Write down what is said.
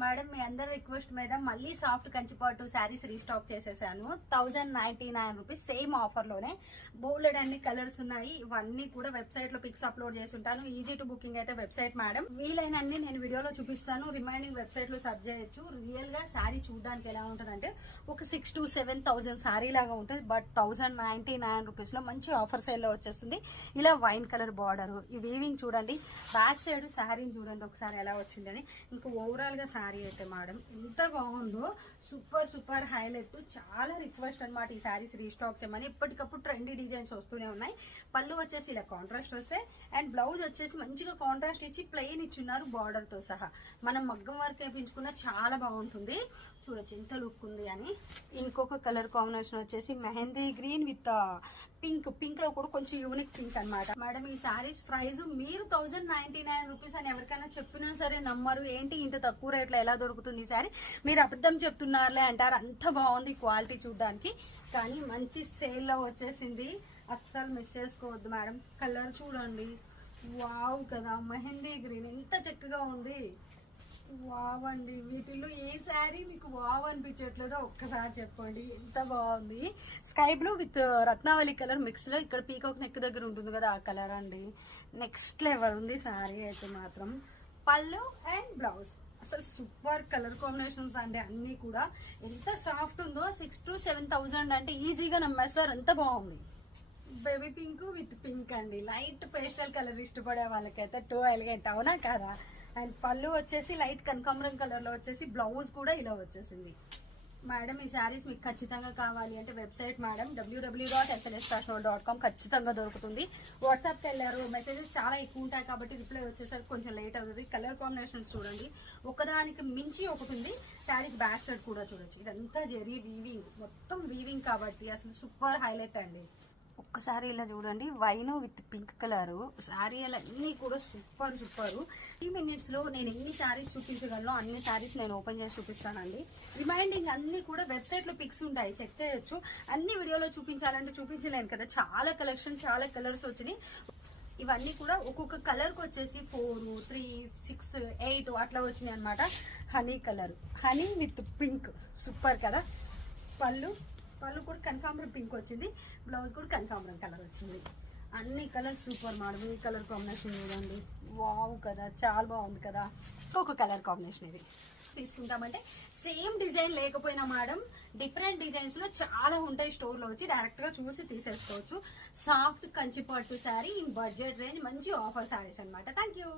Madam మీ అందరి request మీద మళ్ళీ సాఫ్ట్ కంచిపాటు శారీస్ రీస్టాక్ చేసేసాను. 1099 రూపీస్ సేమ్ ఆఫర్ లోనే. బోల్డ్ అన్ని కలర్స్ ఉన్నాయి. ఇవన్నీ కూడా వెబ్సైట్ లో పిక్స్ అప్లోడ్ చేసి ఉంటాను. ఈజీ టు బుకింగ్ అయితే వెబ్సైట్ మేడం. వీలైన అన్ని నేను వీడియోలో చూపిస్తాను. రిమైనింగ్ వెబ్సైట్ లో సర్చ్ చేయొచ్చు. రియల్ గా శారీ చూడడానికి ఎలా ఉంటుందంటే ఒక 6,000 to 7,000 శారీ లాగా ఉంటుంది. బట్ 1099 రూపీస్ లో మంచి ఆఫర్ సేల్ లో వచ్చేస్తుంది. ఇలా వైన్ కలర్ బార్డర్, ఈ వీవింగ్ చూడండి, బ్యాక్ సైడ్ శారీని చూడండి ఒకసారి ఎలా వచ్చిందని. ఇంకా ఓవరాల్ గా శారీ అయితే మేడం ఎంత బాగుందో, సూపర్ సూపర్ హైలైట్. చాలా రిక్వెస్ట్ అనమాట ఈ శారీస్ రీస్టాక్ చేయమని. ఇప్పటికప్పుడు ట్రెండీ డిజైన్స్ వస్తూనే ఉన్నాయి. పళ్ళు వచ్చేసి ఇలా కాంట్రాస్ట్ వస్తే, అండ్ బ్లౌజ్ వచ్చేసి మంచిగా కాంట్రాస్ట్ ఇచ్చి ప్లెయిన్ ఇచ్చున్నారు బార్డర్ తో సహా. మనం మగ్గం వర్క్ వేయించుకున్న చాలా బాగుంటుంది. చూడొచ్చు ఎంత లుక్ ఉంది అని. ఇంకొక కలర్ కాంబినేషన్ వచ్చేసి mehndi green with pink. Pink లో కూడా కొంచెం యూనిక్ పింక్ అనమాట. మేడం ఈ శారీస్ ప్రైస్ మీరు 1099 రూపీస్ అని ఎవరికైనా చెప్పినా సరే నమ్మరు. ఏంటి ఇంత తక్కువ రేట్ లో ఎలా దొరుకుతుంది ఈ శారీ, మీరు అబద్ధం చెప్తున్నారులే అంటారు. అంత బాగుంది క్వాలిటీ చూడడానికి. కానీ మంచి సేల్ లో వచ్చేసింది, అస్సలు మిస్ చేసుకోవద్దు మేడం. కలర్ చూడండి, వావ్ కదా, మెహందీ గ్రీన్ ఎంత చక్కగా ఉంది. వావ్ అండి, వీటిల్లో ఏ శారీ మీకు వావ్ అనిపించట్లేదో ఒక్కసారి చెప్పండి. ఎంత బాగుంది. Sky blue with Ratnavali colour mix లో ఇక్కడ పీకాక్ నెక్ దగ్గర ఉంటుంది కదా ఆ కలర్ అండి. నెక్స్ట్ లెవెల్ ఉంది శారీ అయితే మాత్రం. పళ్ళు అండ్ బ్లౌజ్ అసలు సూపర్ కలర్ కాంబినేషన్స్ అండి. అన్ని కూడా ఎంత సాఫ్ట్ ఉందో. 6,000 to 7,000 అంటే ఈజీగా నమ్మేస్తారు. ఎంత బాగుంది. బేబీ పింక్ విత్ పింక్ అండి. లైట్ పేస్టల్ కలర్ ఇష్టపడే వాళ్ళకైతే టూ ఎలిగెంట్, అవునా కదా. అండ్ పళ్ళు వచ్చేసి లైట్ కనకాంబరం కలర్ లో వచ్చేసి, బ్లౌజ్ కూడా ఇలా వచ్చేసింది. మేడం ఈ శారీస్ మీకు ఖచ్చితంగా కావాలి అంటే వెబ్సైట్ మేడం www.slsfashionable.com ఖచ్చితంగా దొరుకుతుంది. వాట్సాప్కి వెళ్ళారు, మెసేజెస్ చాలా ఎక్కువ ఉంటాయి కాబట్టి రిప్లై వచ్చేసరికి కొంచెం లేట్ అవుతుంది. కలర్ కాంబినేషన్స్ చూడండి, ఒకదానికి మించి ఒకటి ఉంది. శారీకి బ్యాక్ సైడ్ కూడా చూడొచ్చు. ఇదంతా జెరీ వీవింగ్, మొత్తం వీవింగ్ కాబట్టి అసలు సూపర్ హైలైట్ అండి. ఒక్కసారి ఇలా చూడండి, wine with pink colour sari అన్నీ కూడా సూపర్ సూపర్. 3 minutes లో నేను ఎన్ని శారీస్ చూపించగలను అన్ని శారీస్ నేను ఓపెన్ చేసి చూపిస్తానండి. రిమైండింగ్ అన్ని కూడా వెబ్సైట్ లో పిక్స్ ఉంటాయి, చెక్ చేయొచ్చు. అన్ని వీడియోలో చూపించాలంటే చూపించలేను కదా, చాలా కలెక్షన్, చాలా కలర్స్ వచ్చినాయి. ఇవన్నీ కూడా ఒక్కొక్క కలర్ కి వచ్చేసి 4, 3, 6, 8 అట్లా వచ్చినాయి అనమాట. Honey colour, honey with pink super కదా. పళ్ళు కూడా కనకాంబరం పింక్ వచ్చింది, బ్లౌజ్ కూడా కనకాంబరం కలర్ వచ్చింది. అన్ని కలర్ సూపర్ మేడం. ఈ కలర్ కాంబినేషన్ చూడండి, వావ్ కదా, చాలా బాగుంది కదా. ఒక కలర్ కాంబినేషన్ ఇది తీసుకుంటామంటే సేమ్ డిజైన్ లేకపోయినా మేడం డిఫరెంట్ డిజైన్స్ లో చాలా ఉంటాయి. స్టోర్ లో వచ్చి డైరెక్ట్ గా చూసి తీసేసుకోవచ్చు. Soft Kanchipattu sari in budget range, మంచి ఆఫర్ శారీస్ అనమాట. Thank you.